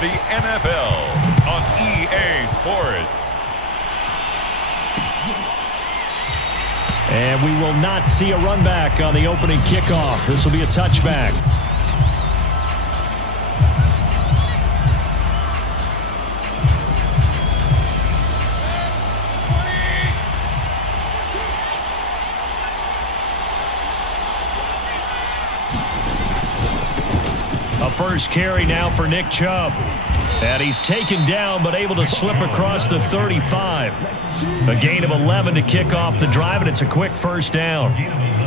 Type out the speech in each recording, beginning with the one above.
the NFL on EA Sports. And we will not see a run back on the opening kickoff. This will be a touchback. A first carry now for Nick Chubb. And he's taken down but able to slip across the 35. A gain of 11 to kick off the drive, and it's a quick first down.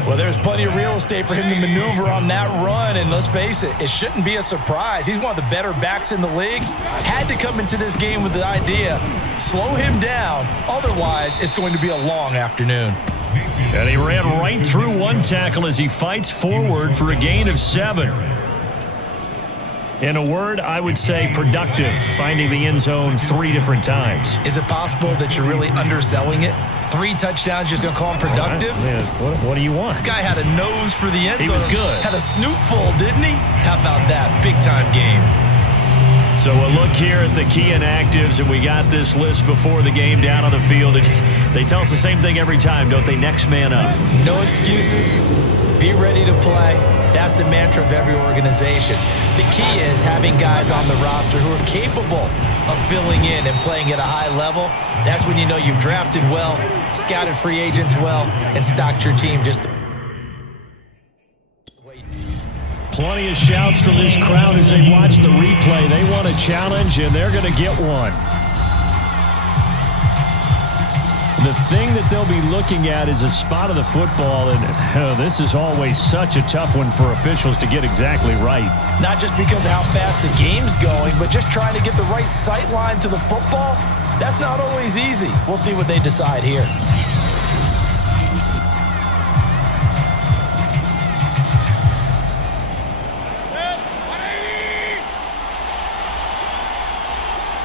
Well, there's plenty of real estate for him to maneuver on that run, and let's face it, it shouldn't be a surprise. He's one of the better backs in the league. Had to come into this game with the idea, slow him down, otherwise it's going to be a long afternoon. And he ran right through one tackle as he fights forward for a gain of 7. In a word, I would say productive, finding the end zone 3 different times. Is it possible that you're really underselling it? 3 touchdowns, just going to call him productive? What do you want? This guy had a nose for the end zone. He was good. Had a snoot full, didn't he? How about that? Big-time game. So a look here at the key inactives, and we got this list before the game down on the field. They tell us the same thing every time, don't they? Next man up. No excuses. Be ready to play. That's the mantra of every organization. The key is having guys on the roster who are capable of filling in and playing at a high level. That's when you know you've drafted well, scouted free agents well, and stocked your team just Plenty of shouts from this crowd as they watch the replay. They want a challenge, and they're going to get one. The thing that they'll be looking at is a spot of the football, and this is always such a tough one for officials to get exactly right. Not just because of how fast the game's going, but just trying to get the right sight line to the football. That's not always easy. We'll see what they decide here.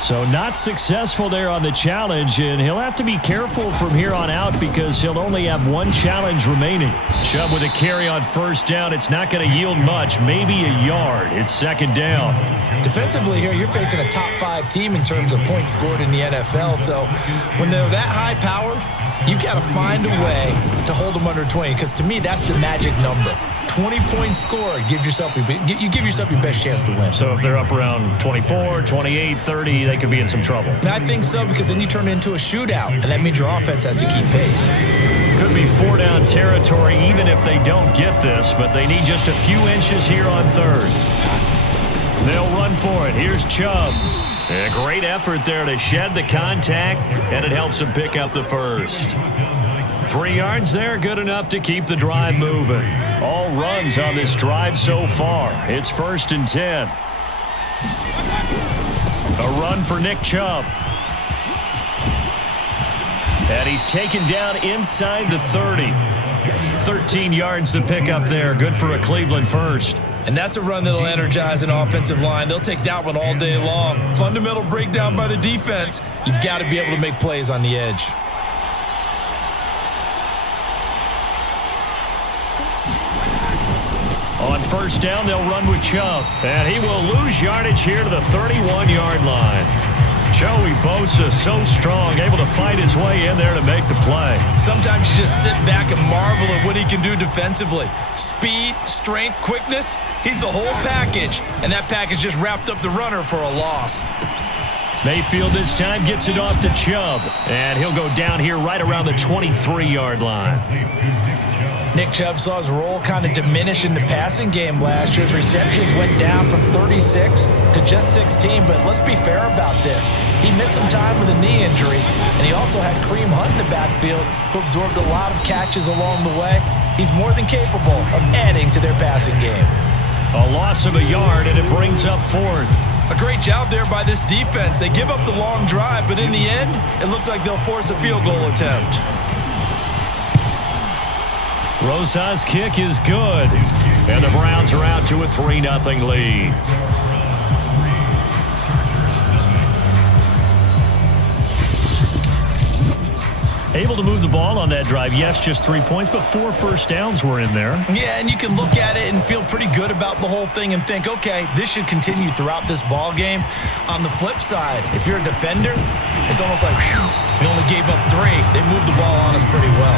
So not successful there on the challenge, and he'll have to be careful from here on out because he'll only have 1 challenge remaining. Chubb with a carry on first down. It's not going to yield much, maybe a yard. It's second down. Defensively here, you're facing a top 5 team in terms of points scored in the NFL, so when they're that high-powered, you've got to find a way to hold them under 20 because to me, that's the magic number. 20-point score, you give yourself your best chance to win. So if they're up around 24, 28, 30, they could be in some trouble. I think so because then you turn it into a shootout, and that means your offense has to keep pace. Could be 4-down territory even if they don't get this, but they need just a few inches here on 3rd. They'll run for it. Here's Chubb. A great effort there to shed the contact, and it helps him pick up the first. 3 yards there, good enough to keep the drive moving. All runs on this drive so far. It's 1st and 10. A run for Nick Chubb. And he's taken down inside the 30. 13 yards to pick up there. Good for a Cleveland first. And that's a run that'll energize an offensive line. They'll take that one all day long. Fundamental breakdown by the defense. You've got to be able to make plays on the edge. On first down, they'll run with Chubb. And he will lose yardage here to the 31-yard line. Joey Bosa, so strong, able to fight his way in there to make the play. Sometimes you just sit back and marvel at what he can do defensively. Speed, strength, quickness, he's the whole package. And that package just wrapped up the runner for a loss. Mayfield this time gets it off to Chubb. And he'll go down here right around the 23-yard line. Nick Chubb saw his role kind of diminish in the passing game last year. His receptions went down from 36 to just 16, but let's be fair about this. He missed some time with a knee injury, and he also had Kareem Hunt in the backfield, who absorbed a lot of catches along the way. He's more than capable of adding to their passing game. A loss of a yard, and it brings up 4th. A great job there by this defense. They give up the long drive, but in the end, it looks like they'll force a field goal attempt. Rosa's kick is good, and the Browns are out to a 3-0 lead. Able to move the ball on that drive. Yes, just 3 points, but 4 first downs were in there. Yeah, and you can look at it and feel pretty good about the whole thing and think, okay, this should continue throughout this ball game. On the flip side, if you're a defender, it's almost like, whew, we only gave up 3. They moved the ball on us pretty well.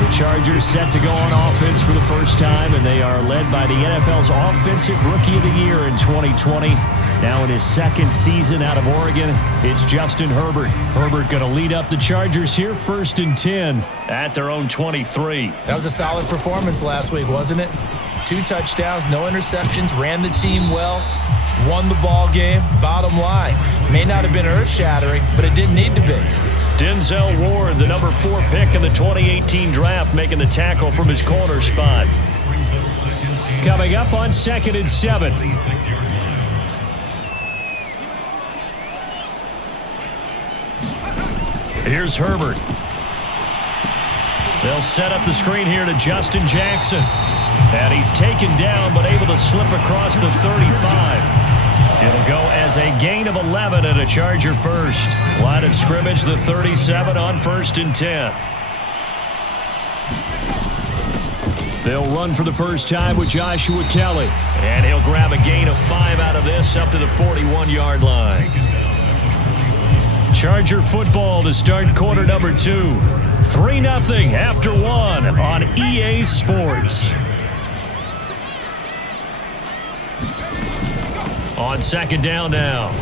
The Chargers set to go on offense for the first time, and they are led by the NFL's Offensive Rookie of the Year in 2020. Now in his second season out of Oregon, it's Justin Herbert. Herbert going to lead up the Chargers here, 1st and 10 at their own 23. That was a solid performance last week, wasn't it? 2 touchdowns, no interceptions, ran the team well, won the ball game. Bottom line, may not have been earth-shattering, but it didn't need to be. Denzel Ward, the number 4 pick in the 2018 draft, making the tackle from his corner spot. Coming up on 2nd and 7. Here's Herbert. They'll set up the screen here to Justin Jackson. And he's taken down, but able to slip across the 35. It'll go as a gain of 11 and a Charger first. Line of scrimmage, the 37 on 1st and 10. They'll run for the first time with Joshua Kelly. And he'll grab a gain of 5 out of this up to the 41-yard line. Charger football to start quarter number 2. 3-0 after 1 on EA Sports. On 2nd down now,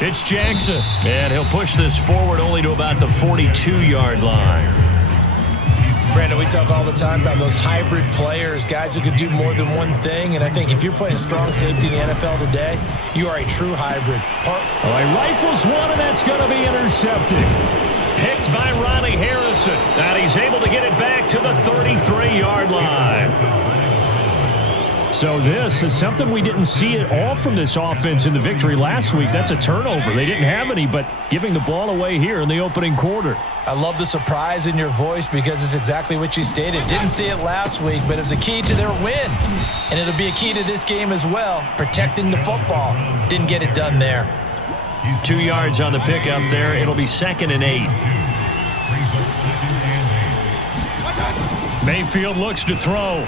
it's Jackson. And he'll push this forward only to about the 42-yard line. Brandon, we talk all the time about those hybrid players, guys who can do more than one thing. And I think if you're playing strong safety in the NFL today, you are a true hybrid. He rifles one, and that's going to be intercepted. Picked by Riley Harrison. And he's able to get it back to the 33-yard line. So this is something we didn't see at all from this offense in the victory last week. That's a turnover. They didn't have any, but giving the ball away here in the opening quarter. I love the surprise in your voice because it's exactly what you stated. Didn't see it last week, but it was a key to their win. And it'll be a key to this game as well, protecting the football. Didn't get it done there. 2 yards on the pickup there. It'll be 2nd and 8. Mayfield looks to throw.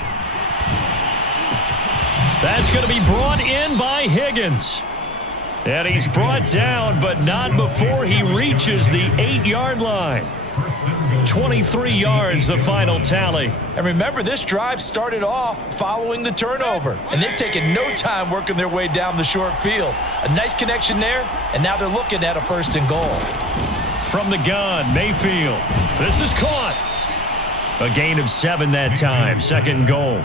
That's going to be brought in by Higgins. And he's brought down, but not before he reaches the 8-yard line. 23 yards, the final tally. And remember, this drive started off following the turnover. And they've taken no time working their way down the short field. A nice connection there, and now they're looking at a 1st and goal. From the gun, Mayfield. This is caught. A gain of 7 that time. 2nd goal.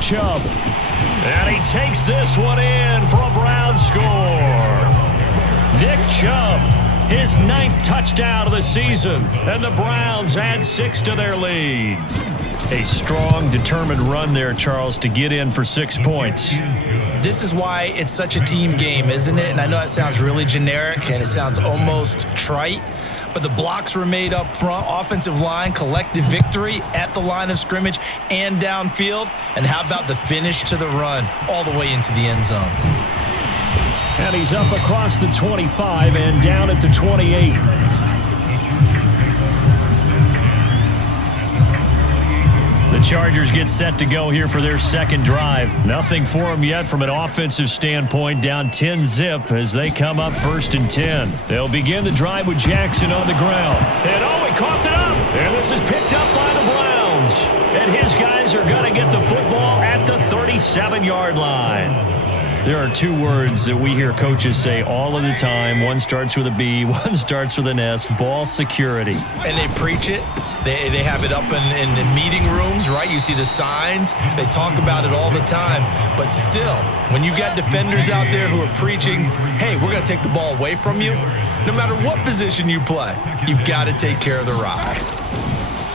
Chubb. And he takes this one in for a Brown score. Nick Chubb, his 9th touchdown of the season. And the Browns add 6 to their lead. A strong, determined run there, Charles, to get in for 6 points. This is why it's such a team game, isn't it? And I know that sounds really generic and it sounds almost trite. But the blocks were made up front, offensive line, collective victory at the line of scrimmage and downfield. And how about the finish to the run all the way into the end zone? And he's up across the 25 and down at the 28. The Chargers get set to go here for their 2nd drive. Nothing for them yet from an offensive standpoint, down 10-zip as they come up 1st and 10. They'll begin the drive with Jackson on the ground. And he coughed it up. And this is picked up by the Browns. And his guys are going to get the football at the 37-yard line. There are 2 words that we hear coaches say all of the time. One starts with a B, one starts with an S, ball security. And they preach it. They have it up in meeting rooms, right? You see the signs. They talk about it all the time. But still, when you got defenders out there who are preaching, hey, we're going to take the ball away from you, no matter what position you play, you've got to take care of the rock.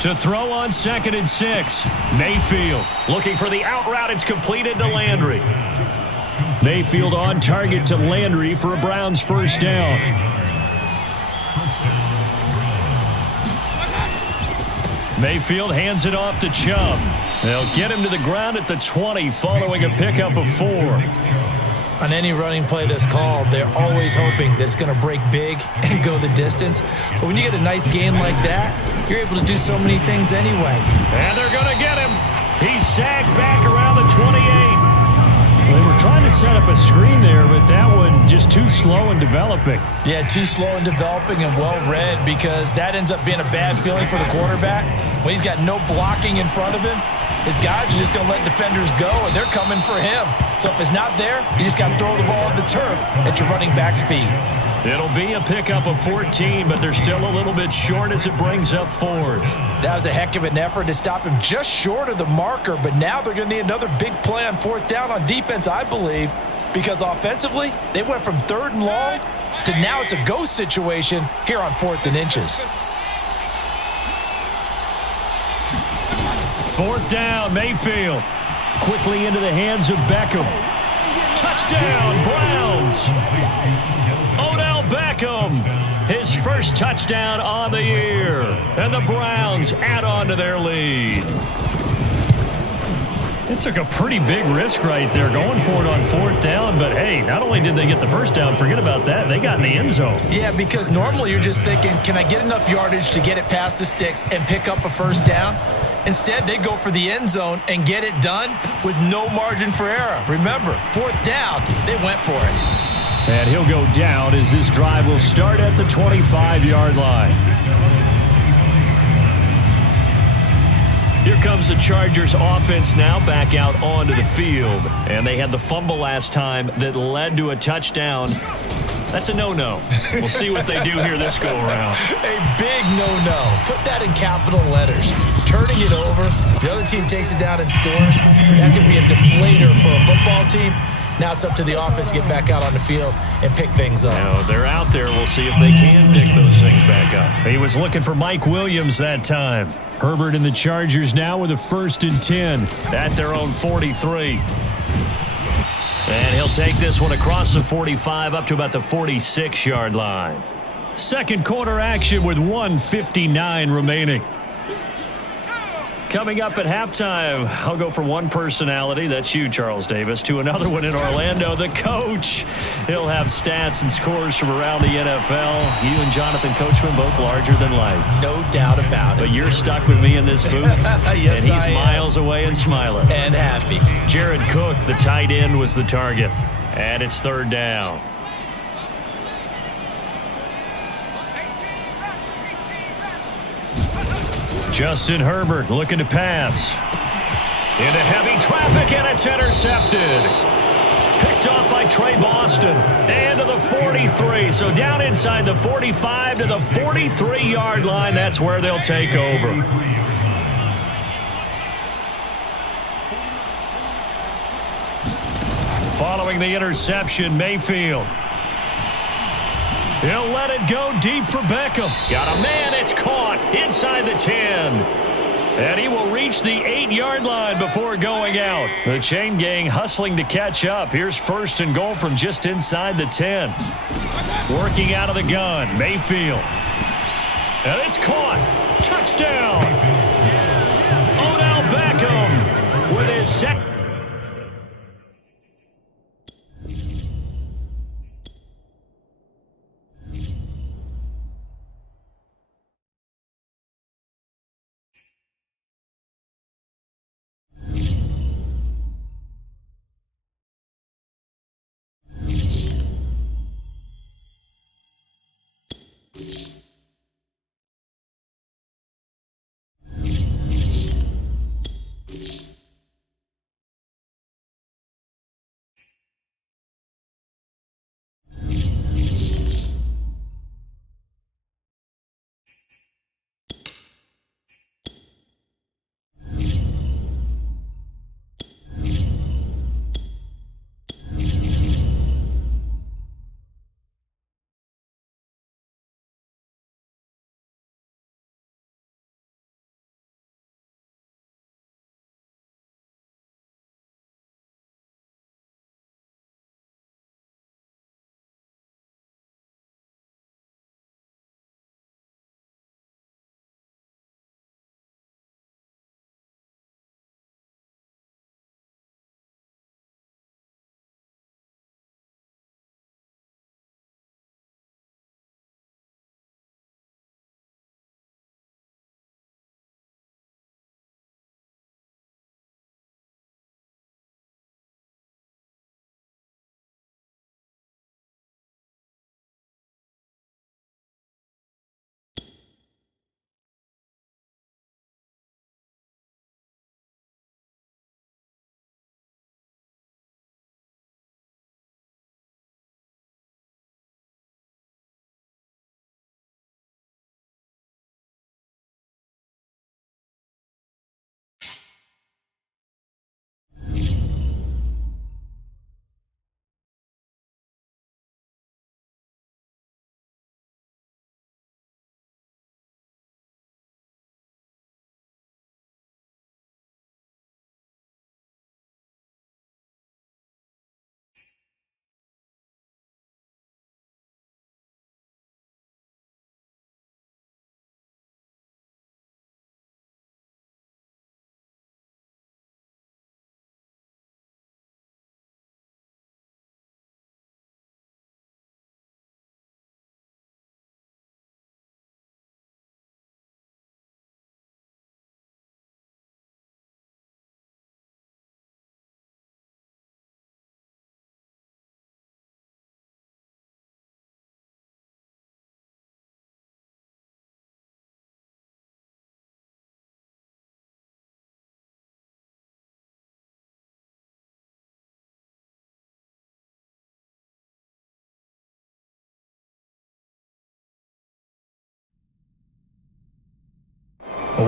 To throw on 2nd and 6, Mayfield looking for the out route. It's completed to Landry. Mayfield on target to Landry for a Browns 1st down. Mayfield hands it off to Chubb. They'll get him to the ground at the 20 following a pickup of 4. On any running play that's called, they're always hoping that it's going to break big and go the distance. But when you get a nice gain like that, you're able to do so many things anyway. And they're going to get him. He's sagged back around the 28. They were trying to set up a screen there, but that one just too slow in developing. Yeah, too slow in developing and well read, because that ends up being a bad feeling for the quarterback. When he's got no blocking in front of him, his guys are just going to let defenders go, and they're coming for him. So if it's not there, you just got to throw the ball at the turf at your running back's feet. It'll be a pickup of 14, but they're still a little bit short as it brings up 4th. That was a heck of an effort to stop him just short of the marker, but now they're going to need another big play on 4th down on defense, I believe, because offensively, they went from 3rd and long to now it's a go situation here on 4th and inches. 4th down, Mayfield. Quickly into the hands of Beckham. Touchdown, Browns. Odell Beckham, his first touchdown on the year. And the Browns add on to their lead. It took a pretty big risk right there going for it on 4th down. But, hey, not only did they get the first down, forget about that, they got in the end zone. Yeah, because normally you're just thinking, can I get enough yardage to get it past the sticks and pick up a first down? Instead, they go for the end zone and get it done with no margin for error. Remember, 4th down, they went for it. And he'll go down as this drive will start at the 25-yard line. Here comes the Chargers offense now back out onto the field. And they had the fumble last time that led to a touchdown. That's a no-no. We'll see what they do here this go-around. A big no-no. Put that in capital letters. Turning it over, the other team takes it down and scores. That could be a deflator for a football team. Now it's up to the offense to get back out on the field and pick things up. Now they're out there. We'll see if they can pick those things back up. He was looking for Mike Williams that time. Herbert and the Chargers now with a 1st and 10 at their own 43. And he'll take this one across the 45 up to about the 46-yard line. Second quarter action with 1:59 remaining. Coming up at halftime, I'll go from one personality, that's you, Charles Davis, to another one in Orlando, the coach. He'll have stats and scores from around the NFL. You and Jonathan Coachman, both larger than life. No doubt about it. But you're stuck with me in this booth, yes, and he's miles away and smiling. And happy. Jared Cook, the tight end, was the target. And it's 3rd down. Justin Herbert looking to pass. Into heavy traffic, and it's intercepted. Picked off by Trey Boston. And to the 43. So down inside the 45 to the 43-yard line. That's where they'll take over. Following the interception, Mayfield. He'll let it go deep for Beckham. Got a man, it's caught inside the 10. And he will reach the 8-yard line before going out. The chain gang hustling to catch up. Here's 1st and goal from just inside the 10. Working out of the gun, Mayfield. And it's caught. Touchdown. Odell Beckham with his second.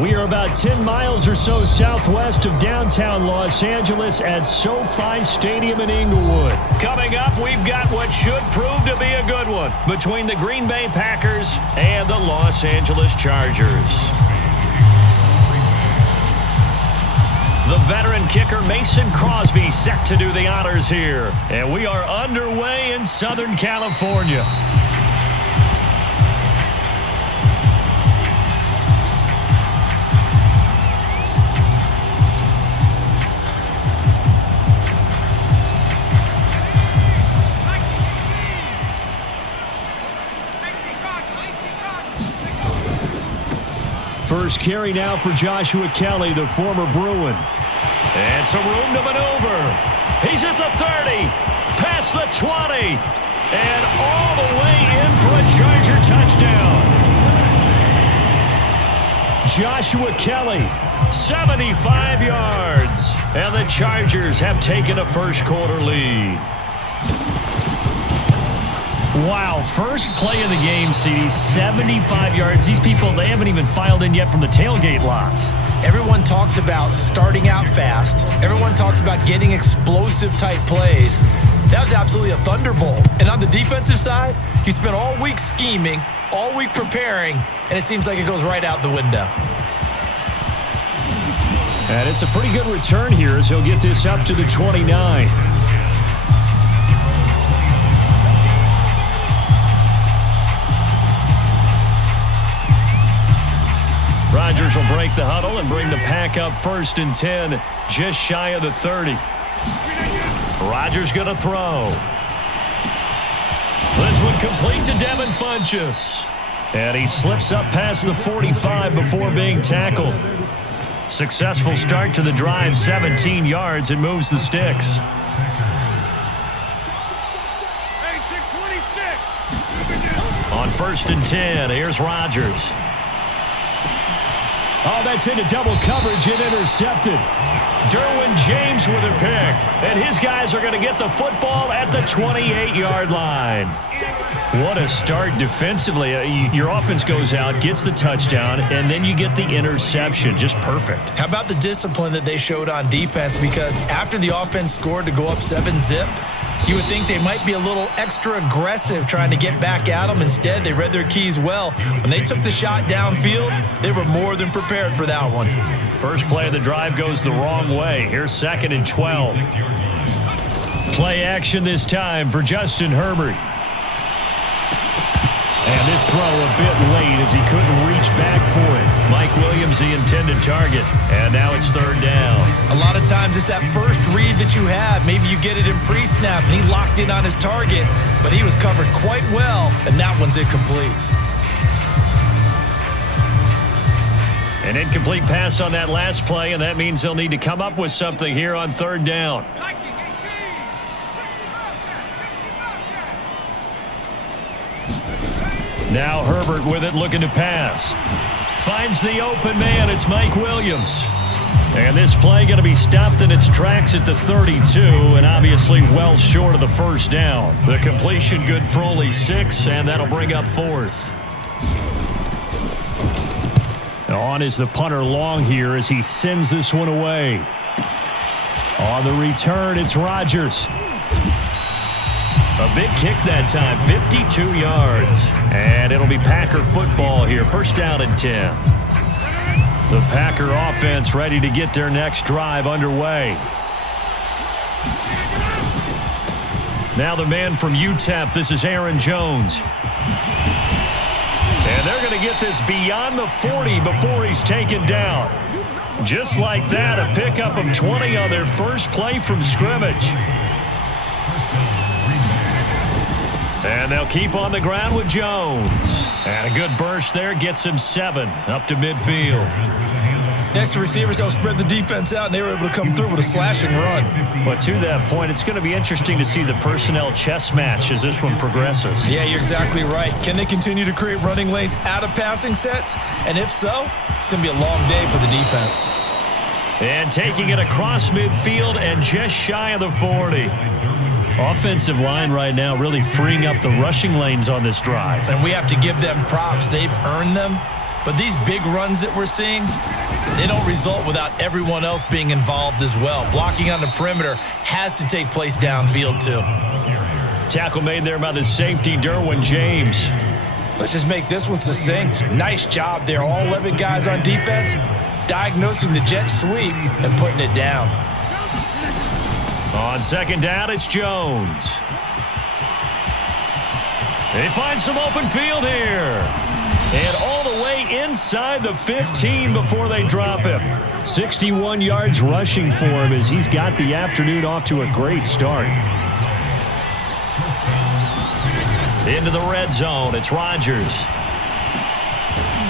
We are about 10 miles or so southwest of downtown Los Angeles at SoFi Stadium in Inglewood. Coming up, we've got what should prove to be a good one between the Green Bay Packers and the Los Angeles Chargers. The veteran kicker Mason Crosby set to do the honors here. And we are underway in Southern California. First carry now for Joshua Kelly, the former Bruin. And some room to maneuver. He's at the 30, past the 20, and all the way in for a Charger touchdown. Joshua Kelly, 75 yards, and the Chargers have taken a first quarter lead. Wow, first play of the game, CD, 75 yards. These people, they haven't even filed in yet from the tailgate lots. Everyone talks about starting out fast. Everyone talks about getting explosive-type plays. That was absolutely a thunderbolt. And on the defensive side, you spent all week scheming, all week preparing, and it seems like it goes right out the window. And it's a pretty good return here as he'll get this up to the 29. Rodgers will break the huddle and bring the pack up 1st and 10, just shy of the 30. Rodgers going to throw. This one complete to Devin Funchess. And he slips up past the 45 before being tackled. Successful start to the drive, 17 yards, and moves the sticks. On 1st and 10, here's Rodgers. Oh, that's into double coverage and intercepted. Derwin James with a pick. And his guys are going to get the football at the 28-yard line. What a start defensively. Your offense goes out, gets the touchdown, and then you get the interception. Just perfect. How about the discipline that they showed on defense? Because after the offense scored to go up 7-zip, you would think they might be a little extra aggressive trying to get back at them. Instead, they read their keys well. When they took the shot downfield, they were more than prepared for that one. First play of the drive goes the wrong way. Here's 2nd and 12. Play action this time for Justin Herbert. And this throw a bit late as he couldn't reach back for it. Mike Williams, the intended target. And now it's 3rd down. A lot of times it's that first read that you have. Maybe you get it in pre-snap and he locked in on his target, but he was covered quite well, and that one's incomplete. An incomplete pass on that last play, and that means they'll need to come up with something here on 3rd down. Now Herbert with it, looking to pass. Finds the open man. It's Mike Williams. And this play going to be stopped in its tracks at the 32, and obviously well short of the 1st down. The completion good for only 6, and that'll bring up 4th. On is the punter Long here as he sends this one away. On the return, it's Rodgers. A big kick that time, 52 yards. And it'll be Packer football here, 1st down and 10. The Packer offense ready to get their next drive underway. Now the man from UTEP, this is Aaron Jones. And they're going to get this beyond the 40 before he's taken down. Just like that, a pickup of 20 on their first play from scrimmage. And they'll keep on the ground with Jones. And a good burst there gets him 7 up to midfield. Next to receivers, they'll spread the defense out, and they were able to come through with a slash and run. But to that point, it's going to be interesting to see the personnel chess match as this one progresses. Yeah, you're exactly right. Can they continue to create running lanes out of passing sets? And if so, it's going to be a long day for the defense. And taking it across midfield and just shy of the 40. Offensive line right now really freeing up the rushing lanes on this drive. And we have to give them props. They've earned them. But these big runs that we're seeing, they don't result without everyone else being involved as well. Blocking on the perimeter has to take place downfield too. Tackle made there by the safety, Derwin James. Let's just make this one succinct. Nice job there. All 11 guys on defense diagnosing the jet sweep and putting it down. On second down, it's Jones. They find some open field here. And all the way inside the 15 before they drop him. 61 yards rushing for him as he's got the afternoon off to a great start. Into the red zone, it's Rodgers.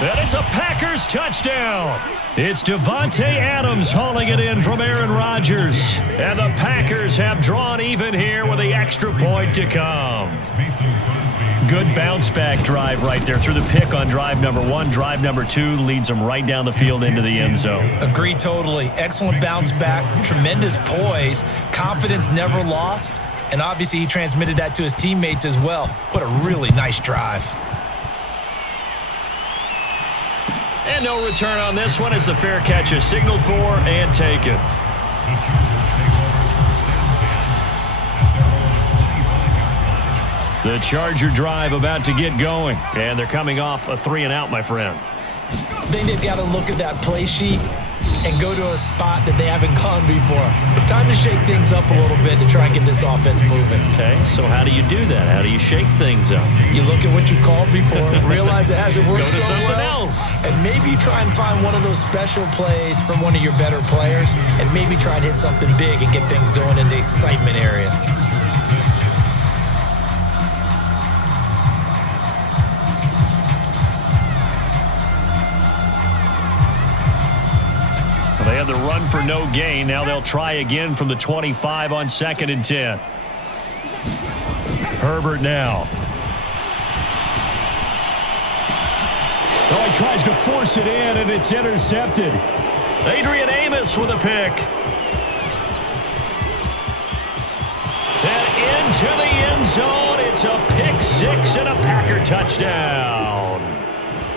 And it's a Packers touchdown. It's Devontae Adams hauling it in from Aaron Rodgers. And the Packers have drawn even here with the extra point to come. Good bounce-back drive right there through the pick on drive number 1. Drive number 2 leads them right down the field into the end zone. Agree totally. Excellent bounce back, tremendous poise, confidence never lost, and obviously he transmitted that to his teammates as well. What a really nice drive. And no return on this one as the fair catch is signaled for and taken. The Charger drive about to get going. And they're coming off a 3-and-out, my friend. I think they've got to look at that play sheet and go to a spot that they haven't gone before. But time to shake things up a little bit to try and get this offense moving. Okay, so how do you do that? How do you shake things up? You look at what you called before, realize it hasn't worked so well. Go to something else. And maybe try and find one of those special plays from one of your better players and maybe try and hit something big and get things going in the excitement area. They had the run for no gain. Now they'll try again from the 25 on 2nd and 10. Herbert now. Oh, he tries to force it in, and it's intercepted. Adrian Amos with a pick. And into the end zone. It's a pick 6 and a Packer touchdown.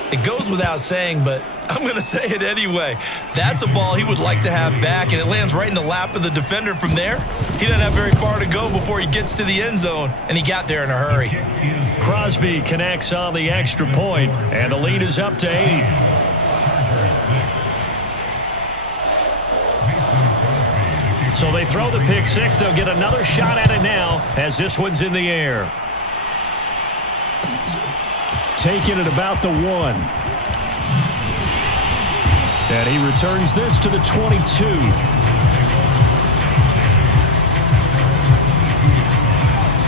It goes without saying, but I'm going to say it anyway. That's a ball he would like to have back, and it lands right in the lap of the defender from there. He doesn't have very far to go before he gets to the end zone, and he got there in a hurry. Crosby connects on the extra point, and the lead is up to 8. So they throw the pick 6. They'll get another shot at it now as this one's in the air. Taking it about the 1. And he returns this to the 22.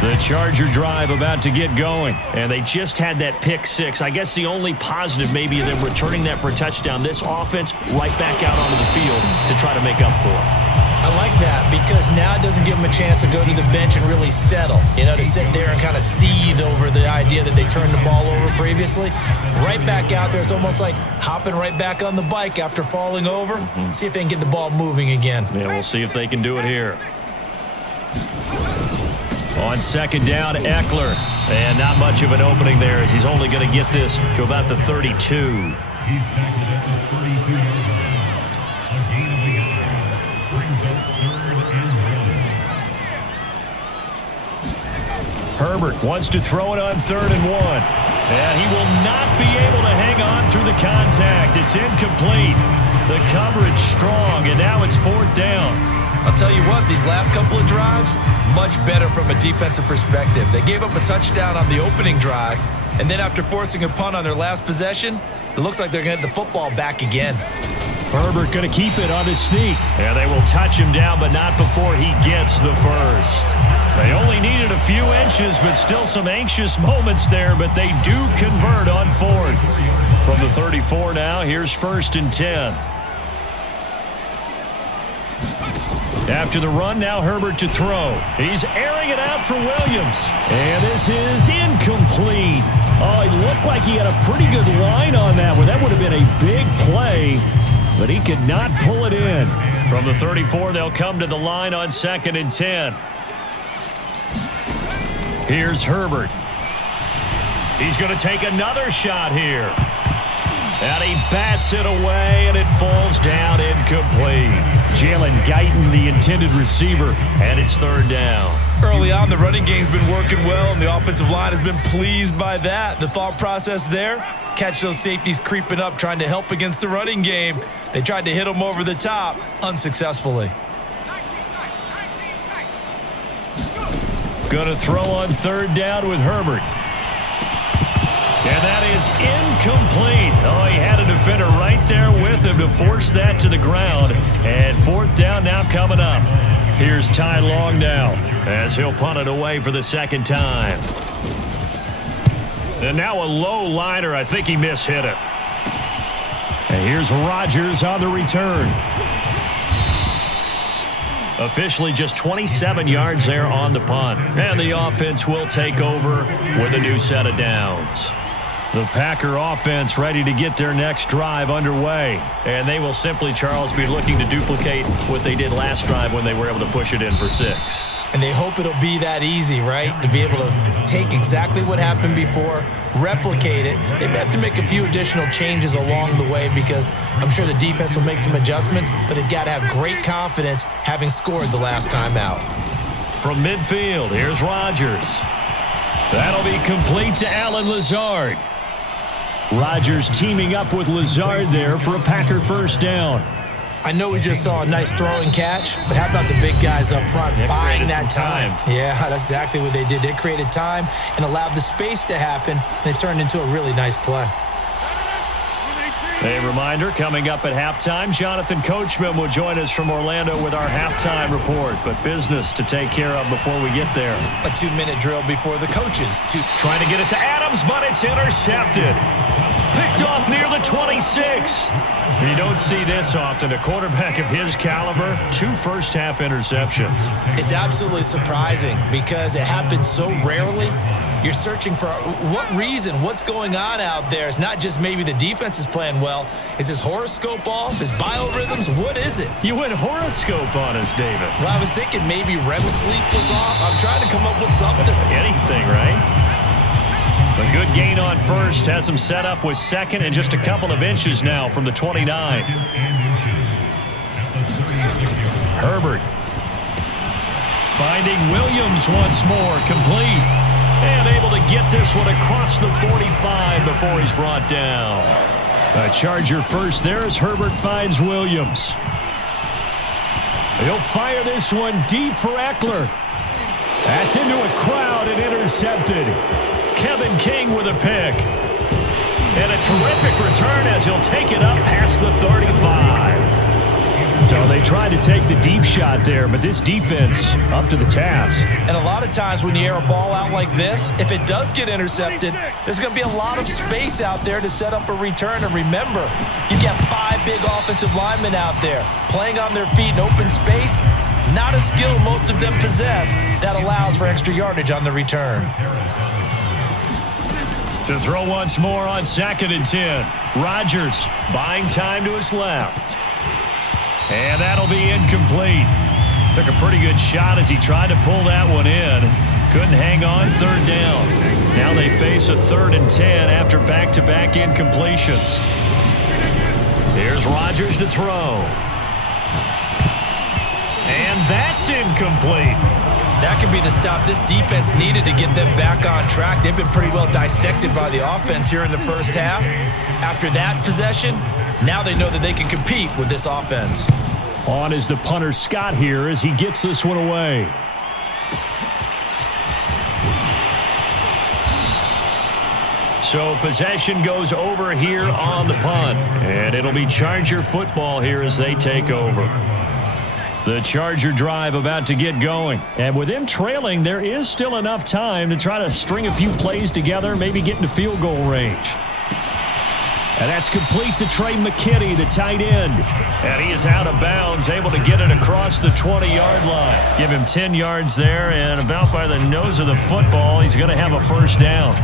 The Charger drive about to get going. And they just had that pick 6. I guess the only positive maybe of them returning that for a touchdown. This offense right back out onto the field to try to make up for it. I like that because now it doesn't give them a chance to go to the bench and really settle, to sit there and kind of seethe over the idea that they turned the ball over previously. Right back out there, it's almost like hopping right back on the bike after falling over. See if they can get the ball moving again. Yeah, we'll see if they can do it here. On 2nd down, Eckler. And not much of an opening there as he's only going to get this to about the 32. He's tackled at the 32. Herbert wants to throw it on 3rd and 1. And he will not be able to hang on through the contact. It's incomplete. The coverage strong, and now it's 4th down. I'll tell you what, these last couple of drives, much better from a defensive perspective. They gave up a touchdown on the opening drive, and then after forcing a punt on their last possession, it looks like they're going to get the football back again. Herbert going to keep it on his sneak. And they will touch him down, but not before he gets the first. They only needed a few inches, but still some anxious moments there, but they do convert on 4th. From the 34 now, here's 1st and 10. After the run, now Herbert to throw. He's airing it out for Williams. And this is incomplete. Oh, it looked like he had a pretty good line on that one. That would have been a big play, but he could not pull it in. From the 34, they'll come to the line on 2nd and 10. Here's Herbert. He's going to take another shot here. And he bats it away, and it falls down incomplete. Jalen Guyton, the intended receiver, and it's third down. Early on, the running game's been working well, and the offensive line has been pleased by that. The thought process there, catch those safeties creeping up, trying to help against the running game. They tried to hit them over the top, unsuccessfully. Going to throw on third down with Herbert. And that is incomplete. Oh, he had a defender right there with him to force that to the ground. And fourth down now coming up. Here's Ty Long now as he'll punt it away for the second time. And now a low liner. I think he mishit it. And here's Rodgers on the return. Officially just 27 yards there on the punt. And the offense will take over with a new set of downs. The Packer offense ready to get their next drive underway. And they will simply, Charles, be looking to duplicate what they did last drive when they were able to push it in for 6. And they hope it'll be that easy, right? To be able to take exactly what happened before, replicate it. They may have to make a few additional changes along the way because I'm sure the defense will make some adjustments, but they've got to have great confidence having scored the last time out. From midfield, here's Rodgers. That'll be complete to Allen Lazard. Rodgers teaming up with Lazard there for a Packer first down. I know we just saw a nice throw and catch, but how about the big guys up front buying that time? Yeah, that's exactly what they did. They created time and allowed the space to happen, and it turned into a really nice play. A reminder, coming up at halftime, Jonathan Coachman will join us from Orlando with our halftime report, but business to take care of before we get there. A 2-minute drill before the coaches. Trying to get it to Adams, but it's intercepted. Picked off near the 26. You don't see this often. A quarterback of his caliber, 2 first-half interceptions. It's absolutely surprising because it happens so rarely. You're searching for what reason, what's going on out there. It's not just maybe the defense is playing well. Is his horoscope off? His biorhythms? What is it? You went horoscope on us, David. Well, I was thinking maybe REM sleep was off. I'm trying to come up with something. Anything, right? A good gain on first has him set up with second and just a couple of inches now from the 29. Herbert finding Williams once more, complete. And able to get this one across the 45 before he's brought down. A Charger first there as Herbert finds Williams. He'll fire this one deep for Eckler. That's into a crowd and intercepted. Kevin King with a pick. And a terrific return as he'll take it up past the 35. So they tried to take the deep shot there, but this defense up to the task. And a lot of times when you air a ball out like this, if it does get intercepted, there's going to be a lot of space out there to set up a return. And remember, you've got 5 big offensive linemen out there playing on their feet in open space. Not a skill most of them possess that allows for extra yardage on the return. To throw once more on 2nd and 10. Rodgers buying time to his left. And that'll be incomplete. Took a pretty good shot as he tried to pull that one in. Couldn't hang on, 3rd down. Now they face a 3rd and 10 after back-to-back incompletions. Here's Rodgers to throw. And that's incomplete. That could be the stop this defense needed to get them back on track. They've been pretty well dissected by the offense here in the first half. After that possession, now they know that they can compete with this offense. On is the punter Scott here as he gets this one away. So possession goes over here on the punt. And it'll be Charger football here as they take over. The Charger drive about to get going. And with them trailing, there is still enough time to try to string a few plays together, maybe get into field goal range. And that's complete to Trey McKinney, the tight end. And he is out of bounds, able to get it across the 20-yard line. Give him 10 yards there, and about by the nose of the football, he's going to have a first down.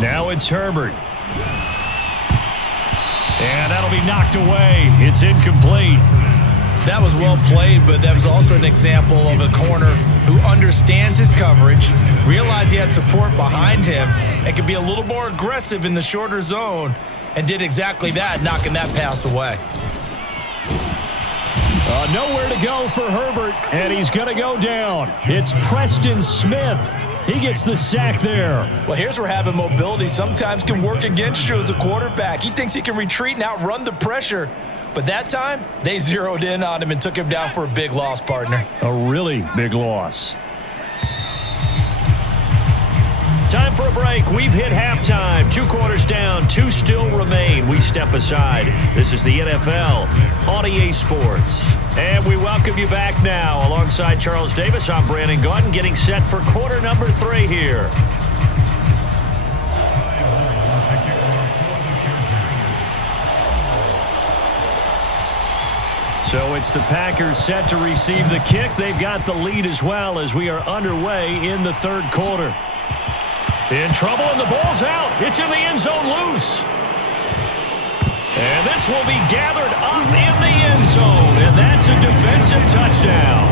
Now it's Herbert. And that'll be knocked away. It's incomplete. That was well played, but that was also an example of a corner who understands his coverage, realized he had support behind him, and could be a little more aggressive in the shorter zone, and did exactly that, knocking that pass away. Nowhere to go for Herbert, and he's going to go down. It's Preston Smith. He gets the sack there. Well, here's where having mobility sometimes can work against you as a quarterback. He thinks he can retreat and outrun the pressure. But that time, they zeroed in on him and took him down for a big loss, partner. A really big loss. Time for a break. We've hit halftime. 2 quarters down. 2 still remain. We step aside. This is the NFL on EA Sports. And we welcome you back now. Alongside Charles Davis, I'm Brandon Gaudin, getting set for quarter number 3 here. So it's the Packers set to receive the kick. They've got the lead as well as we are underway in the 3rd quarter. In trouble, and the ball's out. It's in the end zone loose. And this will be gathered up in the end zone, and that's a defensive touchdown.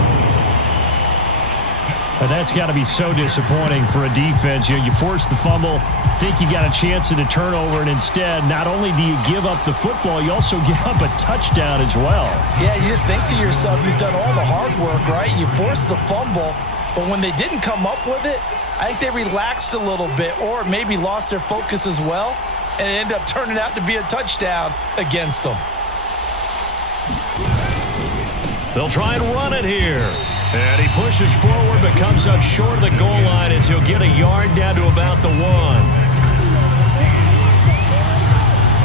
And that's got to be so disappointing for a defense. You force the fumble, think you got a chance at a turnover, and instead, not only do you give up the football, you also give up a touchdown as well. Yeah, you just think to yourself, you've done all the hard work, right? You forced the fumble, but when they didn't come up with it, I think they relaxed a little bit or maybe lost their focus as well, and it ended up turning out to be a touchdown against them. They'll try and run it here. And he pushes forward but comes up short of the goal line as he'll get a yard down to about the 1.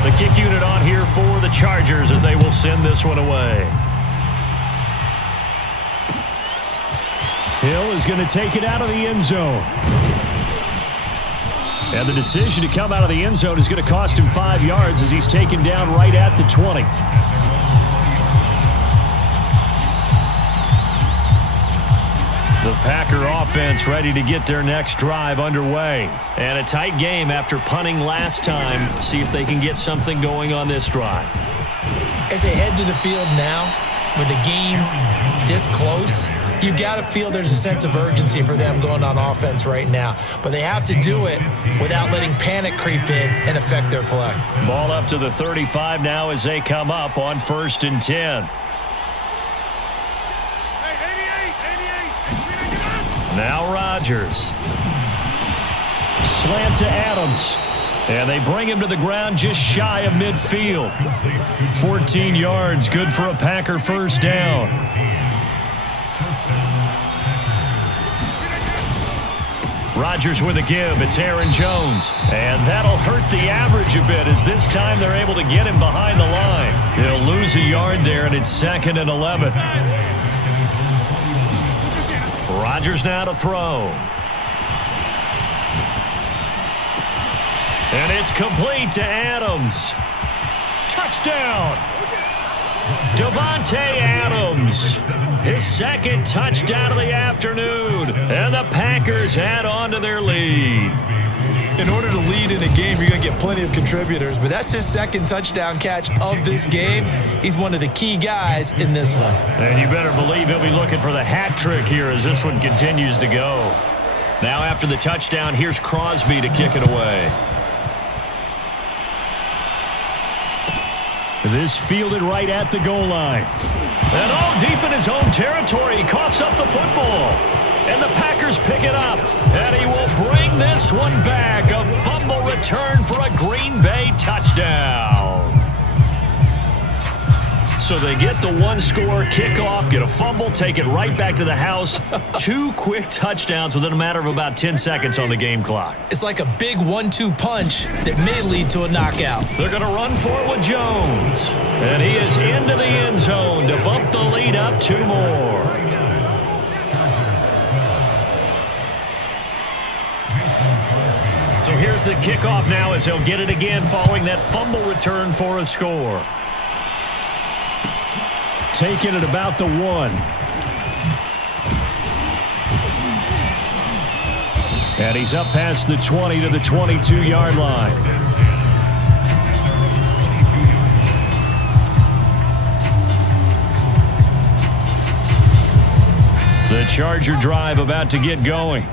The kick unit on here for the Chargers as they will send this one away. Hill is going to take it out of the end zone. And the decision to come out of the end zone is going to cost him 5 yards as he's taken down right at the 20. The Packer offense ready to get their next drive underway. And a tight game after punting last time. See if they can get something going on this drive. As they head to the field now, with the game this close, you got to feel there's a sense of urgency for them going on offense right now. But they have to do it without letting panic creep in and affect their play. Ball up to the 35 now as they come up on 1st and 10. Now Rodgers. Slant to Adams. And they bring him to the ground just shy of midfield. 14 yards, good for a Packer first down. Rodgers with a give. It's Aaron Jones. And that'll hurt the average a bit as this time they're able to get him behind the line. He'll lose a yard there, and it's 2nd and 11. Rodgers now to throw. And it's complete to Adams. Touchdown. Davante Adams. His 2nd touchdown of the afternoon. And the Packers add on to their lead. In order to lead in a game, you're going to get plenty of contributors, but that's his 2nd touchdown catch of this game. He's one of the key guys in this one. And you better believe he'll be looking for the hat trick here as this one continues to go. Now after the touchdown, here's Crosby to kick it away. This fielded right at the goal line. And all deep in his own territory, he coughs up the football. And the Packers pick it up. And he will bring this one back. A fumble return for a Green Bay touchdown. So they get the 1-score kickoff, get a fumble, take it right back to the house. 2 quick touchdowns within a matter of about 10 seconds on the game clock. It's like a big 1-2 punch that may lead to a knockout. They're going to run for it with Jones. And he is into the end zone to bump the lead up 2 more. So here's the kickoff now as he'll get it again following that fumble return for a score. Taken at about the 1. And he's up past the 20 to the 22-yard line. The Charger drive about to get going.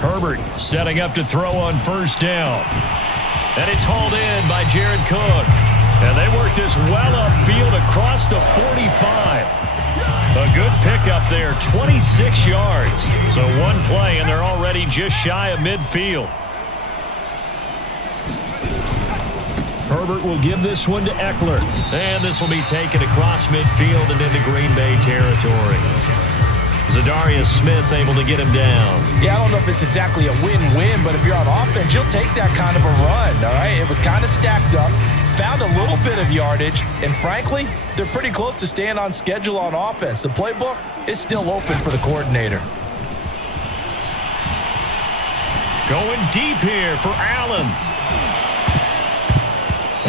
Herbert setting up to throw on first down. And it's hauled in by Jared Cook. And they work this well upfield across the 45. A good pickup there, 26 yards. So one play, and they're already just shy of midfield. Herbert will give this one to Eckler. And this will be taken across midfield and into Green Bay territory. Zadarius Smith able to get him down. Yeah, I don't know if it's exactly a win-win, but if you're on offense, you'll take that kind of a run, all right? It was kind of stacked up, found a little bit of yardage, and frankly, they're pretty close to staying on schedule on offense. The playbook is still open for the coordinator. Going deep here for Allen.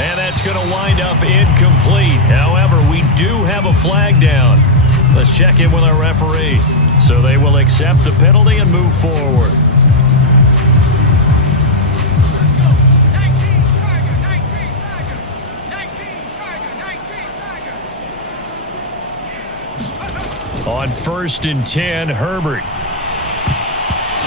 And that's going to wind up incomplete. However, we do have a flag down. Let's check in with our referee. So they will accept the penalty and move forward. On 1st and 10, Herbert.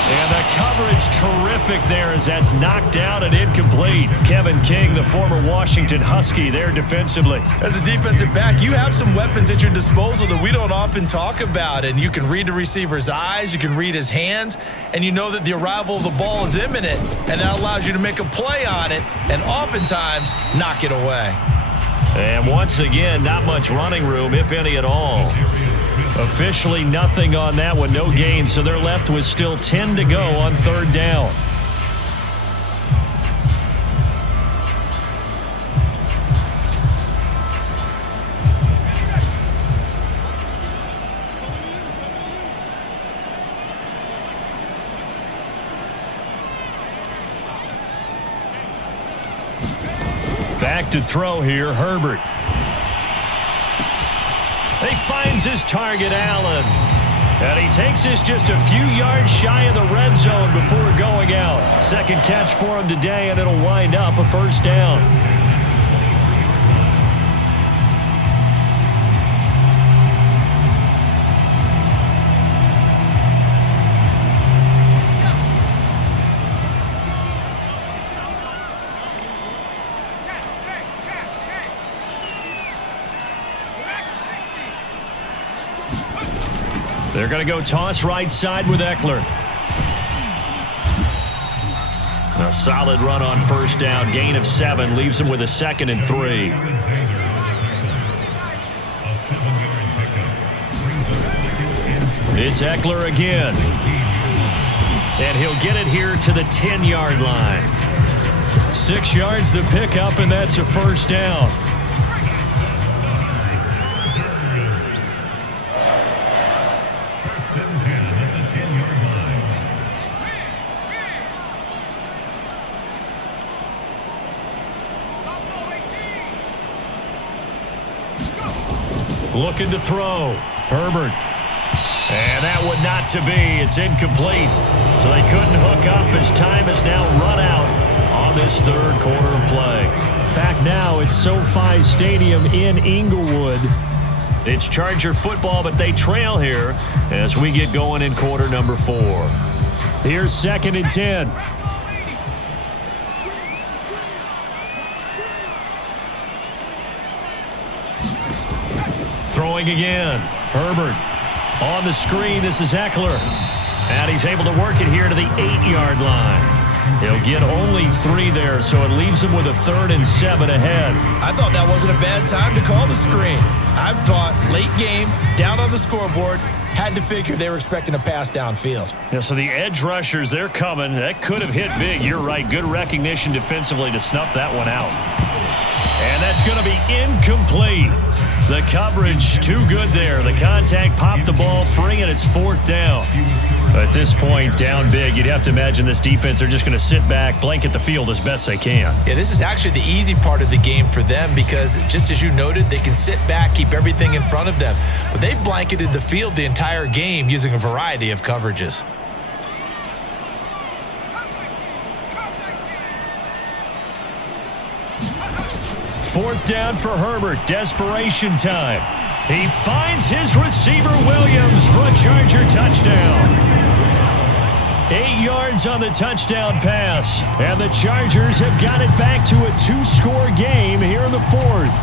And the coverage terrific there as that's knocked out and incomplete. Kevin King, the former Washington Husky, there defensively. As a defensive back, you have some weapons at your disposal that we don't often talk about. And you can read the receiver's eyes, you can read his hands, and you know that the arrival of the ball is imminent. And that allows you to make a play on it and oftentimes knock it away. And once again, not much running room, if any at all. Officially nothing on that one, no gain, so they're left with still 10 to go on 3rd down. Back to throw here, Herbert. He finds his target, Allen. And he takes this just a few yards shy of the red zone before going out. Second catch for him today, and it'll wind up a 1st down. They're going to go toss right side with Eckler. A solid run on 1st down. Gain of 7 leaves him with a 2nd and 3. It's Eckler again. And he'll get it here to the 10-yard line. 6 yards the pickup, and that's a 1st down. Looking to throw. Herbert. And that one not to be. It's incomplete. So they couldn't hook up as time has now run out on this 3rd quarter of play. Back now at SoFi Stadium in Inglewood. It's Charger football, but they trail here as we get going in quarter number 4. Here's 2nd and 10. Throwing again. Herbert on the screen. This is Eckler. And he's able to work it here to the 8-yard line. He'll get only 3 there, so it leaves him with a 3rd and 7 ahead. I thought that wasn't a bad time to call the screen. I thought late game, down on the scoreboard, had to figure they were expecting a pass downfield. Yeah, so the edge rushers, they're coming. That could have hit big. You're right. Good recognition defensively to snuff that one out. And that's going to be incomplete. The coverage too good there. The contact popped the ball free, and it's 4th down. At this point, down big, you'd have to imagine this defense are just going to sit back, blanket the field as best they can. Yeah, this is actually the easy part of the game for them because, just as you noted, they can sit back, keep everything in front of them. But they've blanketed the field the entire game using a variety of coverages. Fourth down for Herbert. Desperation time. He finds his receiver, Williams, for a Charger touchdown. 8 yards on the touchdown pass. And the Chargers have got it back to a 2-score game here in the fourth.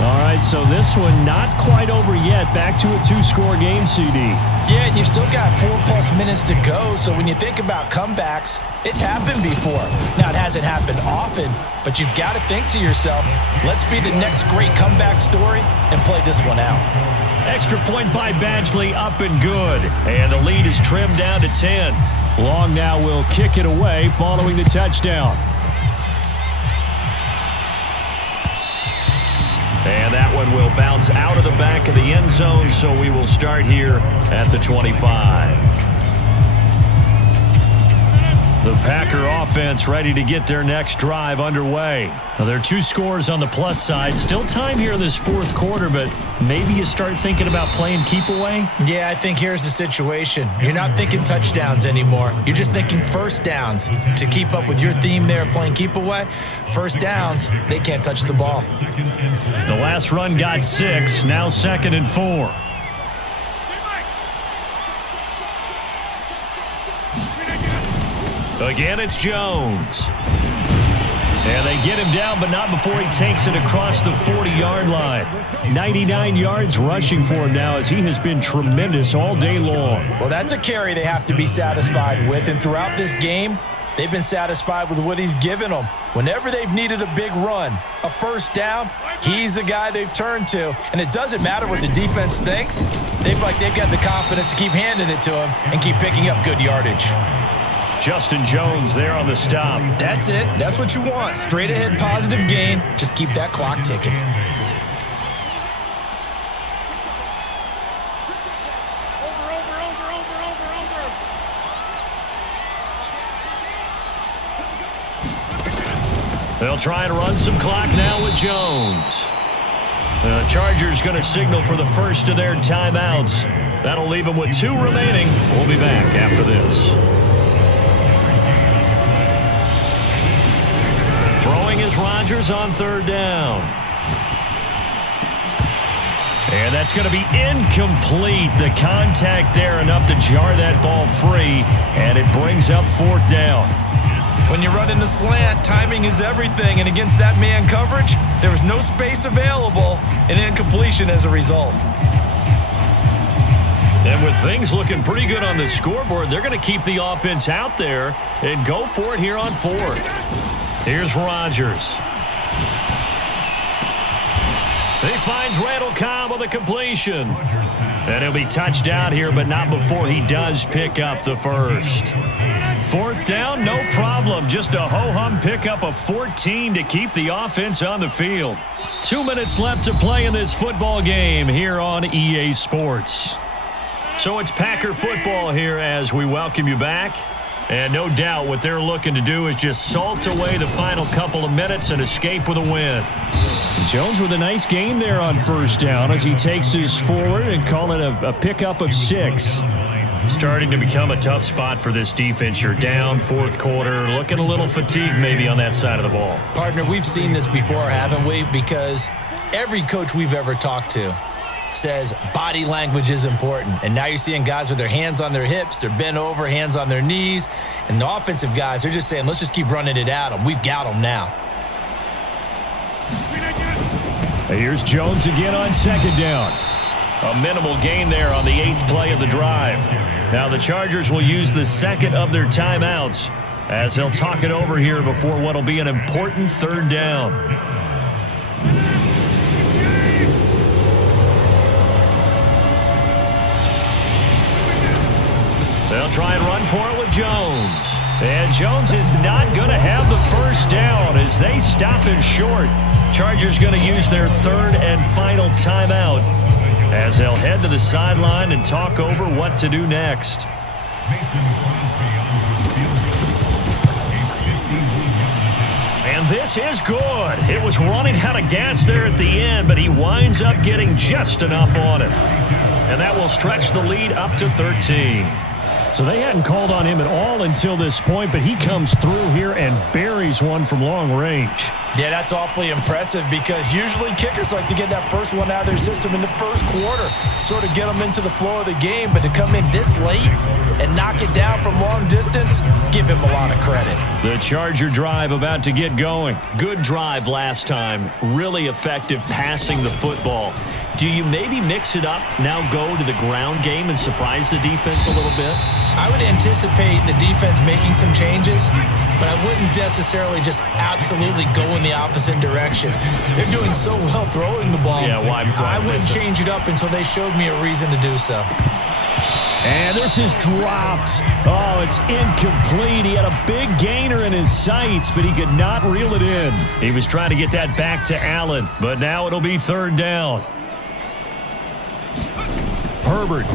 All right, so this one not quite over yet. Back to a 2-score game, CD. Yeah, and you've still got 4+ minutes to go. So when you think about comebacks, it's happened before. Now, it hasn't happened often, but you've got to think to yourself, let's be the next great comeback story and play this one out. Extra point by Badgley, up and good. And the lead is trimmed down to 10. Long now will kick it away following the touchdown. And that one will bounce out of the back of the end zone, so we will start here at the 25. The Packer offense ready to get their next drive underway. Now, there are 2 scores on the plus side. Still time here in this fourth quarter, but maybe you start thinking about playing keep away? Yeah, I think here's the situation. You're not thinking touchdowns anymore. You're just thinking first downs. To keep up with your theme there of playing keep away, first downs, they can't touch the ball. The last run got 6, now 2nd and 4. Again, it's Jones. And they get him down, but not before he takes it across the 40-yard line. 99 yards rushing for him now as he has been tremendous all day long. Well, that's a carry they have to be satisfied with. And throughout this game, they've been satisfied with what he's given them. Whenever they've needed a big run, a first down, he's the guy they've turned to. And it doesn't matter what the defense thinks. They've got the confidence to keep handing it to him and keep picking up good yardage. Justin Jones there on the stop. That's it. That's what you want. Straight ahead positive gain. Just keep that clock ticking. They'll try and run some clock now with Jones. The Chargers going to signal for the first of their timeouts. That'll leave them with 2 remaining. We'll be back after this. Throwing is Rodgers on 3rd down. And that's going to be incomplete. The contact there enough to jar that ball free, and it brings up 4th down. When you run in the slant, timing is everything, and against that man coverage, there was no space available, and incompletion as a result. And with things looking pretty good on the scoreboard, they're going to keep the offense out there and go for it here on 4th. Here's Rodgers. He finds Randall Cobb on the completion. And he'll be touched out here, but not before he does pick up the first. 4th down, no problem. Just a ho-hum pickup of 14 to keep the offense on the field. 2 minutes left to play in this football game here on EA Sports. So it's Packer football here as we welcome you back. And no doubt what they're looking to do is just salt away the final couple of minutes and escape with a win. Jones with a nice gain there on 1st down as he takes his forward and call it a pickup of 6. Starting to become a tough spot for this defense. You're down 4th quarter, looking a little fatigued maybe on that side of the ball. Partner, we've seen this before, haven't we? Because every coach we've ever talked to says body language is important. And now you're seeing guys with their hands on their hips, they're bent over, hands on their knees. And the offensive guys, they're just saying, let's just keep running it at them. We've got them now. Here's Jones again on 2nd down. A minimal gain there on the 8th play of the drive. Now the Chargers will use the 2nd of their timeouts as they'll talk it over here before what will be an important 3rd down. They'll try and run for it with Jones. And Jones is not going to have the first down as they stop him short. Chargers going to use their 3rd and final timeout as they'll head to the sideline and talk over what to do next. And this is good. It was running out of gas there at the end, but he winds up getting just enough on it. And that will stretch the lead up to 13. So they hadn't called on him at all until this point, but he comes through here and buries one from long range. Yeah, that's awfully impressive because usually kickers like to get that first one out of their system in the first quarter, sort of get them into the flow of the game, but to come in this late and knock it down from long distance, give him a lot of credit. The Charger drive about to get going. Good drive last time. Really effective passing the football. Do you maybe mix it up, now go to the ground game and surprise the defense a little bit? I would anticipate the defense making some changes, but I wouldn't necessarily just absolutely go in the opposite direction. They're doing so well throwing the ball. Yeah, why I wouldn't change it up until they showed me a reason to do so. And this is dropped. Oh, it's incomplete. He had a big gainer in his sights, but he could not reel it in. He was trying to get that back to Allen, but now it'll be third down. Herbert.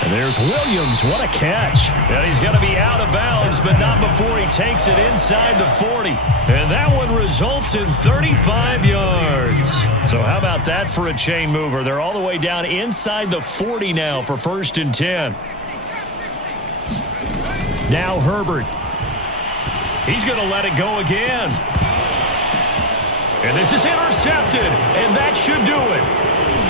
And there's Williams. What a catch. And he's going to be out of bounds, but not before he takes it inside the 40. And that one results in 35 yards. So how about that for a chain mover? They're all the way down inside the 40 now for 1st and 10. Now Herbert. He's going to let it go again. And this is intercepted, and that should do it.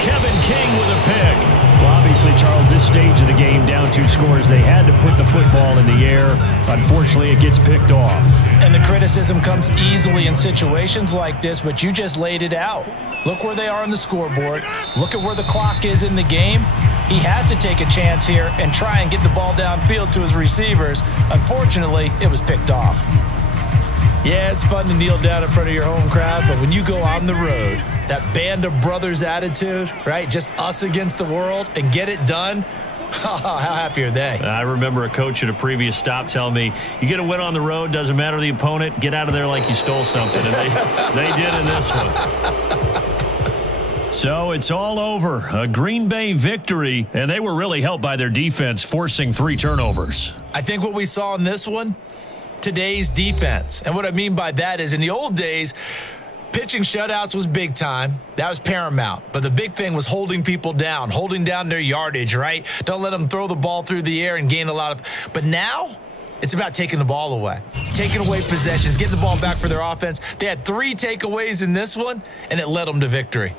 Kevin King with a pick. Well, obviously, Charles, this stage of the game, down 2 scores, they had to put the football in the air. Unfortunately, it gets picked off. And the criticism comes easily in situations like this, but you just laid it out. Look where they are on the scoreboard. Look at where the clock is in the game. He has to take a chance here and try and get the ball downfield to his receivers. Unfortunately, it was picked off. Yeah, it's fun to kneel down in front of your home crowd, but when you go on the road, that band of brothers attitude, right? Just us against the world and get it done. How happy are they? I remember a coach at a previous stop telling me, you get a win on the road, doesn't matter the opponent, get out of there like you stole something. And they did in this one. So it's all over. A Green Bay victory, and they were really helped by their defense forcing 3 turnovers. I think what we saw in this one, today's defense. And what I mean by that is in the old days, pitching shutouts was big time. That was paramount. But the big thing was holding people down, holding down their yardage, right? Don't let them throw the ball through the air and gain a lot of. But now it's about taking the ball away, taking away possessions, getting the ball back for their offense. They had 3 takeaways in this one, and it led them to victory.